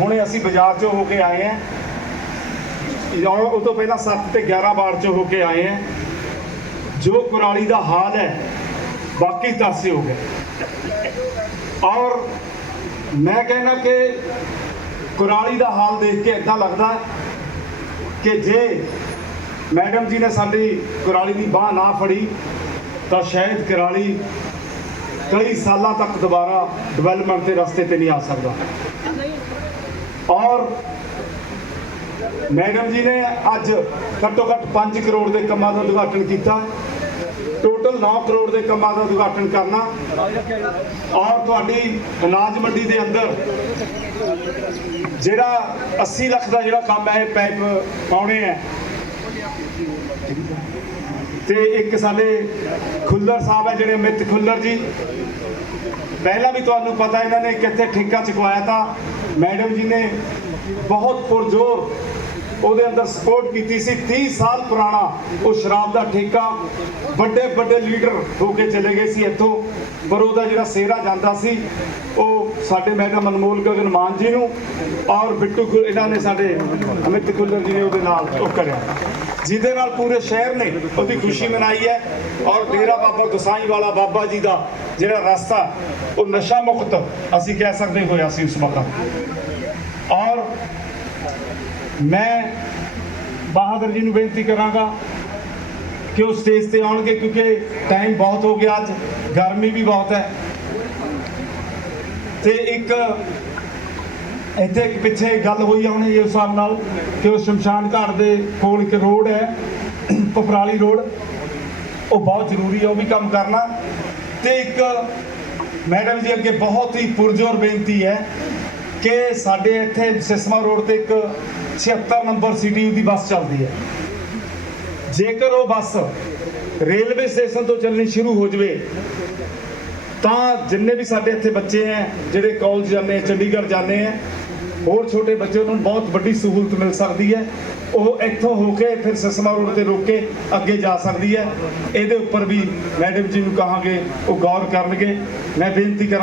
ਹੁਣੇ ਅਸੀਂ ਬਾਜ਼ਾਰ 'ਚੋਂ ਹੋ ਕੇ ਆਏ ਹਾਂ। ਜਾਂ ਉਹ ਤੋਂ ਪਹਿਲਾਂ 7 ਤੇ 11 ਵਾਰ 'ਚੋਂ ਹੋ ਕੇ ਆਏ ਹਾਂ। ਜੋ ਕੁਰਾਲੀ ਦਾ ਹਾਲ ਹੈ, ਬਾਕੀ ਤਰਸੇ ਹੋ ਗਏ। ਔਰ ਮੈਂ ਕਹਿੰਦਾ ਕਿ ਕੁਰਾਲੀ ਦਾ ਹਾਲ ਦੇਖ ਕੇ ਇਦਾਂ ਲੱਗਦਾ ਕਿ ਜੇ ਮੈਡਮ ਜੀ ਨੇ ਸਾਡੀ ਕੁਰਾਲੀ ਦੀ ਬਾਹ ਨਾ ਫੜੀ, ਤਾਂ ਸ਼ਾਇਦ ਕੁਰਾਲੀ ਕਈ ਸਾਲਾਂ ਤੱਕ ਦੁਬਾਰਾ ਡਿਵੈਲਪਮੈਂਟ ਦੇ ਰਸਤੇ ਤੇ ਨਹੀਂ ਆ ਸਕਦਾ। ਔਰ ਮੈਡਮ ਜੀ ਨੇ ਅੱਜ ਘੱਟੋ ਘੱਟ 5 ਕਰੋੜ ਦੇ ਕੰਮਾਂ ਦਾ ਉਦਘਾਟਨ ਕੀਤਾ। ਟੋਟਲ 9 ਕਰੋੜ ਦੇ ਕੰਮਾਂ ਦਾ ਉਦਘਾਟਨ ਕਰਨਾ। ਔਰ ਤੁਹਾਡੀ ਅਨਾਜ ਮੰਡੀ ਦੇ ਅੰਦਰ ਜਿਹੜਾ 80 ਲੱਖ ਦਾ ਜਿਹੜਾ ਕੰਮ ਹੈ, ਇਹ ਪਾਈਪ ਪਾਉਣੇ ਹੈ। ਤੇ ਇੱਕ ਸਾਡੇ ਖੁੱਲਰ ਸਾਹਿਬ ਹੈ, ਜਿਹੜੇ ਅਮਿਤ ਖੁੱਲਰ ਜੀ। ਪਹਿਲਾਂ ਵੀ ਤੁਹਾਨੂੰ ਪਤਾ ਇਹਨਾਂ ਨੇ ਕਿੱਥੇ ਠੇਕਾ ਚੁਕਵਾਇਆ ਤਾਂ ਮੈਡਮ ਜੀ ਨੇ ਬਹੁਤ ਪੁਰਜ਼ੋਰ ਉਹਦੇ ਅੰਦਰ ਸਪੋਰਟ ਕੀਤੀ ਸੀ। 30 ਸਾਲ ਪੁਰਾਣਾ ਉਹ ਸ਼ਰਾਬ ਦਾ ਠੇਕਾ ਵੱਡੇ ਵੱਡੇ ਲੀਡਰ ਹੋ ਕੇ ਚਲੇ ਗਏ ਸੀ ਇੱਥੋਂ। ਪਰ ਉਹਦਾ ਜਿਹੜਾ ਸੇਰਾ ਜਾਂਦਾ ਸੀ, ਉਹ ਸਾਡੇ ਮੈਡਮ ਅਨਮੋਲ ਗਗਨ ਮਾਨ ਜੀ ਨੂੰ ਔਰ ਬਿੱਟੂ ਇਹਨਾਂ ਨੇ ਸਾਡੇ ਅਮਿਤ ਕੁੱਲਰ ਜੀ ਨੇ ਉਹਦੇ ਨਾਲ ਉਹ ਕਰਿਆ। ਜਿਹਦੇ ਨਾਲ ਪੂਰੇ ਸ਼ਹਿਰ ਨੇ ਉਹਦੀ ਖੁਸ਼ੀ ਮਨਾਈ ਹੈ। ਔਰ ਡੇਰਾ ਬਾਬਾ ਗਸਾਈ ਵਾਲਾ ਬਾਬਾ ਜੀ ਦਾ ਜਿਹੜਾ ਰਸਤਾ, ਉਹ ਨਸ਼ਾ ਮੁਕਤ ਅਸੀਂ ਕਹਿ ਸਕਦੇ ਹੋਇਆ ਸੀ ਉਸ ਵਕਤ। ਔਰ ਮੈਂ ਬਹਾਦਰ ਜੀ ਨੂੰ ਬੇਨਤੀ ਕਰਾਂਗਾ ਕਿ ਉਹ ਸਟੇਜ ਤੇ ਆਉਣਗੇ ਕਿਉਂਕਿ ਟਾਈਮ ਬਹੁਤ ਹੋ ਗਿਆ ਅੱਜ, ਗਰਮੀ ਵੀ ਬਹੁਤ ਹੈ। ਤੇ ਇੱਕ ਇੱਥੇ ਇੱਕ ਪਿੱਛੇ ਗੱਲ ਹੋਈ ਆ ਹੁਣੇ ਇਸ ਹਿਸਾਬ ਨਾਲ ਕਿ ਉਹ ਸ਼ਮਸ਼ਾਨ ਘਾਟ ਦੇ ਕੋਲ ਇੱਕ ਰੋਡ ਹੈ ਪਪਰਾਲੀ ਰੋਡ। ਉਹ ਬਹੁਤ ਜ਼ਰੂਰੀ ਹੈ, ਉਹ ਵੀ ਕੰਮ ਕਰਨਾ। ਤੇ ਇੱਕ ਮੈਡਮ ਜੀ ਅੱਗੇ ਬਹੁਤ ਹੀ ਪੁਰਜ਼ੋਰ ਬੇਨਤੀ ਹੈ ਕਿ ਸਾਡੇ ਇੱਥੇ ਸਿਸਮਾ ਰੋਡ ਤੇ ਇੱਕ 76 ਨੰਬਰ ਸੀਟੀਯੂ ਦੀ ਬੱਸ ਚੱਲਦੀ ਹੈ। ਜੇਕਰ ਉਹ ਬੱਸ ਰੇਲਵੇ ਸਟੇਸ਼ਨ ਤੋਂ ਚੱਲਣੀ ਸ਼ੁਰੂ ਹੋ ਜਵੇ, ਤਾਂ ਜਿੰਨੇ ਵੀ ਸਾਡੇ ਇੱਥੇ ਬੱਚੇ ਹੈ, ਜਿਹੜੇ ਕਾਲਜ ਜਾਂਦੇ ਆ ਚੰਡੀਗੜ੍ਹ ਜਾਂਦੇ ਹੈ ਹੋਰ ਛੋਟੇ ਬੱਚੇ ਉਹਨਾਂ ਨੂੰ ਬਹੁਤ ਵੱਡੀ ਸਹੂਲਤ ਮਿਲ ਸਕਦੀ ਹੈ। ਉਹ ਇੱਥੋਂ ਹੋ ਕੇ ਫਿਰ ਸਿਸਮਾ ਰੋਡ ਤੇ ਰੁਕ ਕੇ ਅੱਗੇ ਜਾ ਸਕਦੀ ਹੈ। ਇਹਦੇ ਉੱਪਰ ਵੀ ਮੈਡਮ ਜੀ ਨੂੰ ਕਹਾਂਗੇ, ਉਹ ਗੌਰ ਕਰਨਗੇ। ਮੈਂ ਬੇਨਤੀ ਕਰਾਂ